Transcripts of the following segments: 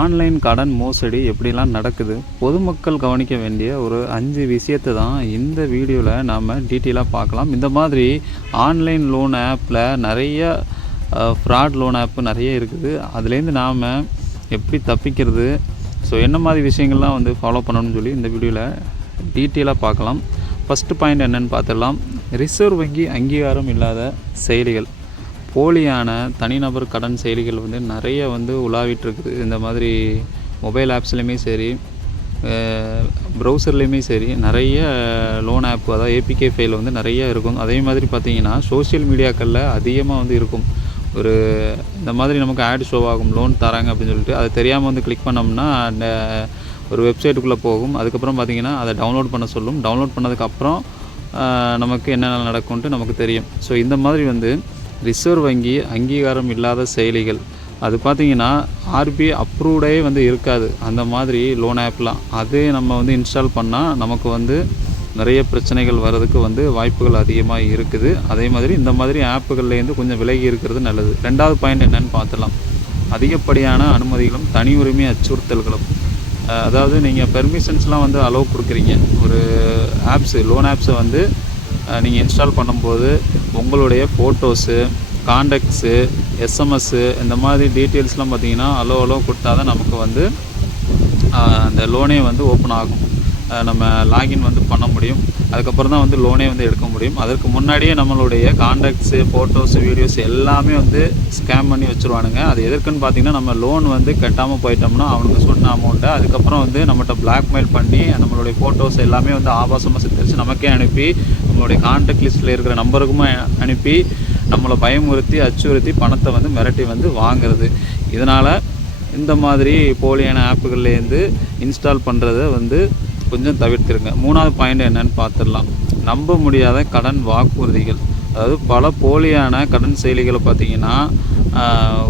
Online கடன் மோசடி எப்படிலாம் நடக்குது, பொதுமக்கள் கவனிக்க வேண்டிய ஒரு 5 விஷயத்தை தான் இந்த வீடியோவில் நாம் டீட்டெயிலாக பார்க்கலாம். இந்த மாதிரி ஆன்லைன் லோன் ஆப்பில் நிறைய ஃப்ராட் லோன் ஆப்பு நிறைய இருக்குது. அதுலேருந்து நாம் எப்படி தப்பிக்கிறது, ஸோ என்ன மாதிரி விஷயங்கள்லாம் ஃபாலோ பண்ணணும்னு சொல்லி இந்த வீடியோவில் டீட்டெயிலாக பார்க்கலாம். ஃபஸ்ட்டு பாயிண்ட் என்னென்னு பார்த்துடலாம். ரிசர்வ் வங்கி அங்கீகாரம் இல்லாத செயலிகள், போலியான தனிநபர் கடன் செயலிகள் நிறைய உலாவிட்டுருக்குது. இந்த மாதிரி மொபைல் ஆப்ஸ்லேயுமே சரி, ப்ரௌசர்லேயுமே சரி நிறைய லோன் ஆப், அதாவது ஏபிகே ஃபைல் நிறைய இருக்கும். அதே மாதிரி பார்த்திங்கன்னா சோஷியல் மீடியாக்களில் அதிகமாக இருக்கும். இந்த மாதிரி நமக்கு ஆட் ஷோ ஆகும், லோன் தராங்க அப்படின்னு சொல்லிட்டு. அது தெரியாமல் கிளிக் பண்ணோம்னா அந்த ஒரு வெப்சைட்டுக்குள்ளே போகும். அதுக்கப்புறம் பார்த்திங்கன்னா அதை டவுன்லோட் பண்ண சொல்லும். டவுன்லோட் பண்ணதுக்கப்புறம் நமக்கு என்னென்ன நடக்கும்ன்ட்டு நமக்கு தெரியும். ஸோ இந்த மாதிரி ரிசர்வ் வங்கி அங்கீகாரம் இல்லாத செயலிகள், அது பார்த்திங்கன்னா ஆர்பிஐ அப்ரூவ்டே இருக்காது. அந்த மாதிரி லோன் ஆப்லாம் அதே நம்ம இன்ஸ்டால் பண்ணால் நமக்கு நிறைய பிரச்சனைகள் வர்றதுக்கு வாய்ப்புகள் அதிகமாக இருக்குது. அதே மாதிரி இந்த மாதிரி ஆப்புகள்லேருந்து கொஞ்சம் விலகி இருக்கிறது நல்லது. ரெண்டாவது பாயிண்ட் என்னென்னு பார்த்துடலாம். அதிகப்படியான அனுமதிகளும் தனி உரிமை அச்சுறுத்தல்களும். அதாவது நீங்கள் பெர்மிஷன்ஸ்லாம் அலோவ் கொடுக்குறீங்க. ஒரு ஆப்ஸு, லோன் ஆப்ஸை நீங்கள் இன்ஸ்டால் பண்ணும்போது உங்களுடைய ஃபோட்டோஸு, கான்டாக்ட்ஸு, எஸ்எம்எஸ்ஸு இந்த மாதிரி டீட்டெயில்ஸ்லாம் பார்த்திங்கன்னா அலோ கொடுத்தா தான் நமக்கு அந்த லோனே ஓப்பன் ஆகும். நம்ம லாகின் பண்ண முடியும். அதுக்கப்புறம் தான் லோனே எடுக்க முடியும். அதற்கு முன்னாடியே நம்மளுடைய கான்டாக்ட்ஸு, ஃபோட்டோஸு, வீடியோஸ் எல்லாமே ஸ்கேம் பண்ணி வச்சுருவானுங்க. அது எதற்குன்னு பார்த்திங்கன்னா, நம்ம லோன் கட்டாமல் போயிட்டோம்னா அவனுக்கு சொன்ன அமௌண்ட்டை அதுக்கப்புறம் நம்மகிட்ட பிளாக்மெயில் பண்ணி நம்மளுடைய ஃபோட்டோஸ் எல்லாமே ஆபாசமாக சித்தரித்து நமக்கே அனுப்பி, நம்மளுடைய கான்டாக்ட் லிஸ்ட்டில் இருக்கிற நம்பருக்குமே அனுப்பி நம்மளை பயமுறுத்தி அச்சுறுத்தி பணத்தை மிரட்டி வாங்குறது. இதனால் இந்த மாதிரி போலியான ஆப்புகள்லேருந்து இன்ஸ்டால் பண்ணுறதை கொஞ்சம் தவிர்த்திருங்க. மூணாவது பாயிண்ட் என்னென்னு பார்த்துடலாம். நம்ப முடியாத கடன் வாக்குறுதிகள். அதாவது பல போலியான கடன் செயலிகளை பார்த்திங்கன்னா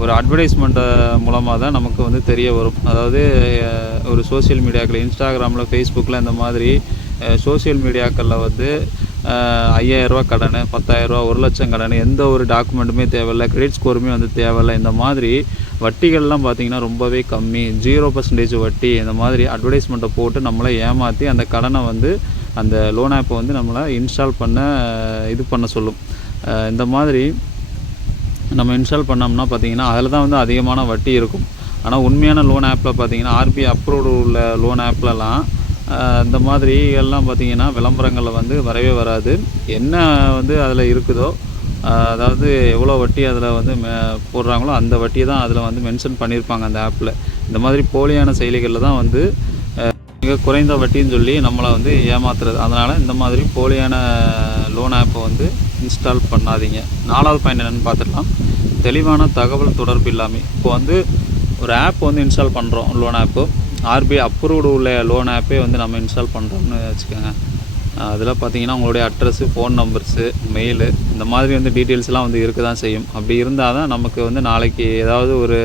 ஒரு அட்வர்டைஸ்மெண்ட்டை மூலமாக தான் நமக்கு தெரிய வரும். அதாவது ஒரு சோசியல் மீடியாக்களில், இன்ஸ்டாகிராமில், ஃபேஸ்புக்கில் இந்த மாதிரி சோசியல் மீடியாக்களில் 5,000 கடன், 10,000, 1,00,000 கடன், எந்த ஒரு டாக்குமெண்ட்டுமே தேவையில்லை, கிரெடிட் ஸ்கோருமே தேவையில்லை. இந்த மாதிரி வட்டிகள்லாம் பார்த்திங்கன்னா ரொம்பவே கம்மி, 0% வட்டி, இந்த மாதிரி அட்வர்டைஸ்மெண்ட்டை போட்டு நம்மளை ஏமாற்றி அந்த கடனை அந்த லோன் ஆப்பை நம்மளை இன்ஸ்டால் பண்ண சொல்லும். இந்த மாதிரி நம்ம இன்ஸ்டால் பண்ணோம்னா பார்த்திங்கன்னா அதில் தான் அதிகமான வட்டி இருக்கும். ஆனால் உண்மையான லோன் ஆப்பில் பார்த்திங்கன்னா ஆர்பிஐ அப்ரூவ்டு உள்ள லோன் ஆப்லலாம் இந்த மாதிரி எல்லாம் பார்த்திங்கன்னா விளம்பரங்களில் வரவே வராது. என்ன அதில் இருக்குதோ, அதாவது எவ்வளோ வட்டி அதில் போடுறாங்களோ அந்த வட்டியை தான் அதில் மென்ஷன் பண்ணியிருப்பாங்க அந்த ஆப்பில். இந்த மாதிரி போலியான செயலிகளில் தான் மிக குறைந்த வட்டின்னு சொல்லி நம்மளை ஏமாத்துறது. அதனால் இந்த மாதிரி போலியான லோன் ஆப்பை இன்ஸ்டால் பண்ணாதீங்க. நாலாவது பாயிண்ட் என்னென்னு பார்த்துடலாம். தெளிவான தகவல் தொடர்பு இல்லாமல். இப்போ ஒரு ஆப் இன்ஸ்டால் பண்ணுறோம், லோன் ஆப்பு, ஆர்பிஐ அப்ரூவ்டு உள்ள லோன் ஆப்பே நம்ம இன்ஸ்டால் பண்ணுறோம்னு வச்சுக்கோங்க. அதில் பார்த்திங்கன்னா உங்களுடைய அட்ரஸ்ஸு, ஃபோன் நம்பர்ஸு, மெயிலு இந்த மாதிரி டீட்டெயில்ஸ்லாம் இருக்க தான் செய்யும். அப்படி இருந்தால் தான் நமக்கு நாளைக்கு ஏதாவது ஒரு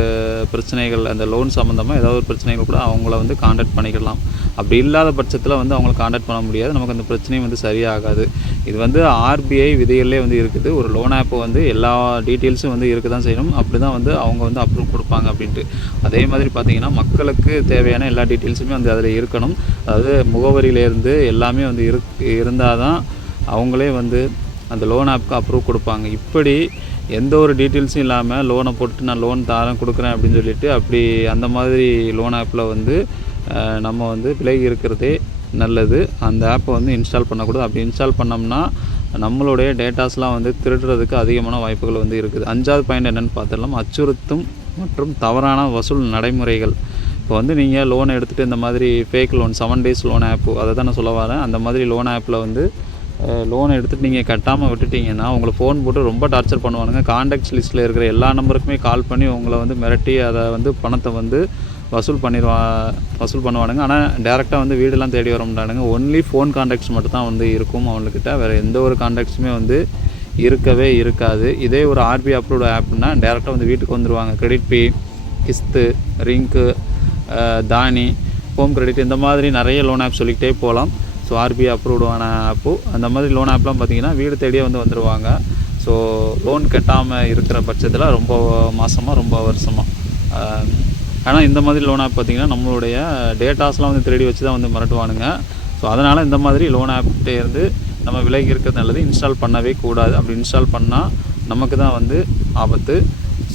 பிரச்சனைகள், அந்த லோன் சம்மந்தமாக ஏதாவது ஒரு பிரச்சனைகள் கூட அவங்கள காண்டாக்ட் பண்ணிக்கலாம். அப்படி இல்லாத பட்சத்தில் அவங்கள காண்டாக்ட் பண்ண முடியாது. நமக்கு அந்த பிரச்சனையும் சரியாகாது. இது ஆர்பிஐ விதிகளே இருக்குது. ஒரு லோன் ஆப்பு எல்லா டீட்டெயில்ஸும் இருக்க தான் செய்யணும். அப்படி தான் அவங்க அப்ரூவ் கொடுப்பாங்க அப்படின்ட்டு. அதே மாதிரி பார்த்திங்கன்னா மக்களுக்கு தேவையான எல்லா டீட்டெயில்ஸுமே அதில் இருக்கணும். அதாவது முகவரியிலேருந்து எல்லாமே இருந்தால் தான் அவங்களே அந்த லோன் ஆப்புக்கு அப்ரூவ் கொடுப்பாங்க. இப்படி எந்த ஒரு டீட்டெயில்ஸும் இல்லாமல் லோனை போட்டு நான் லோன் தரேன் கொடுக்குறேன் அப்படின்னு சொல்லிட்டு அப்படி அந்த மாதிரி லோன் ஆப்பில் நம்ம விலகி இருக்கிறதே நல்லது. அந்த ஆப்பை இன்ஸ்டால் பண்ணக்கூடாது. அப்படி இன்ஸ்டால் பண்ணோம்னா நம்மளுடைய டேட்டாஸ்லாம் திருடுறதுக்கு அதிகமான வாய்ப்புகள் இருக்குது. அஞ்சாவது பாயிண்ட் என்னென்னு பார்த்துடலாம். அச்சுறுத்தும் மற்றும் தவறான வசூல் நடைமுறைகள். இப்போ நீங்கள் லோன் எடுத்துகிட்டு இந்த மாதிரி ஃபேக் லோன், 7 days லோன் ஆப்பு, அதை தான் நான் சொல்ல வரேன். அந்த மாதிரி லோன் ஆப்பில் லோன் எடுத்துகிட்டு நீங்கள் கட்டாமல் விட்டுட்டிங்கன்னா உங்களை ஃபோன் போட்டு ரொம்ப டார்ச்சர் பண்ணுவானுங்க. கான்டாக்ட்ஸ் லிஸ்ட்டில் இருக்கிற எல்லா நம்பருக்குமே கால் பண்ணி உங்களை மிரட்டி அதை பணத்தை வசூல் பண்ணுவானுங்க. ஆனால் டேரெக்டாக வீடெல்லாம் தேடி வர மாட்டானுங்க. ஒன்லி ஃபோன் கான்டாக்ட்ஸ் மட்டும் தான் இருக்கும் அவங்கக்கிட்ட. வேறு எந்த ஒரு கான்டாக்ட்ஸுமே இருக்கவே இருக்காது. இதே ஒரு ஆர்பிஐ அப்ரூவ்டு ஆப்னா டேரெக்டாக வீட்டுக்கு வந்துடுவாங்க. கிரெடிட் பே, கிஸ்து, ரிங்க்கு, தானி, ஹோம் கிரெடிட், இந்த மாதிரி நிறைய லோன் ஆப் சொல்லிக்கிட்டே போகலாம். ஸோ ஆர்பிஐ அப்ரூவ்டான ஆப்பு, அந்த மாதிரி லோன் ஆப்லாம் பார்த்திங்கன்னா வீடு தேடியே வந்துடுவாங்க. ஸோ லோன் கட்டாமல் இருக்கிற பட்சத்தில் ரொம்ப மாதமாக ரொம்ப வருஷமாக ஆனால் இந்த மாதிரி லோன் ஆப் பார்த்திங்கன்னா நம்மளுடைய டேட்டாஸ்லாம் வந்து திருடி வச்சு தான் வந்து மிரட்டுவானுங்க. ஸோ அதனால் இந்த மாதிரி லோன் ஆப்கிட்டே இருந்து நம்ம விலகி இருக்கிறது நல்லது. இன்ஸ்டால் பண்ணவே கூடாது. அப்படி இன்ஸ்டால் பண்ணால் நமக்கு தான் வந்து ஆபத்து.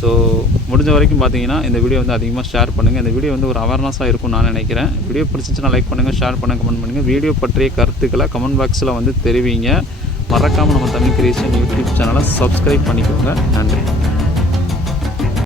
ஸோ முடிஞ்ச வரைக்கும் பார்த்தீங்கன்னா இந்த வீடியோ வந்து அதிகமாக ஷேர் பண்ணுங்கள். இந்த வீடியோ வந்து ஒரு அவேர்னஸாக இருக்கும்னு நான் நினைக்கிறேன். வீடியோ பிடிச்சிச்சுன்னா லைக் பண்ணுங்கள், ஷேர் பண்ணுங்கள், கமெண்ட் பண்ணுங்கள். வீடியோ பற்றிய கருத்துக்களை கமெண்ட் பாக்ஸில் வந்து தெரிவிங்க. மறக்காமல் நம்ம தமிழ் கிரியேஷன் யூடியூப் சேனலை சப்ஸ்கிரைப் பண்ணிக்கோங்க. நன்றி.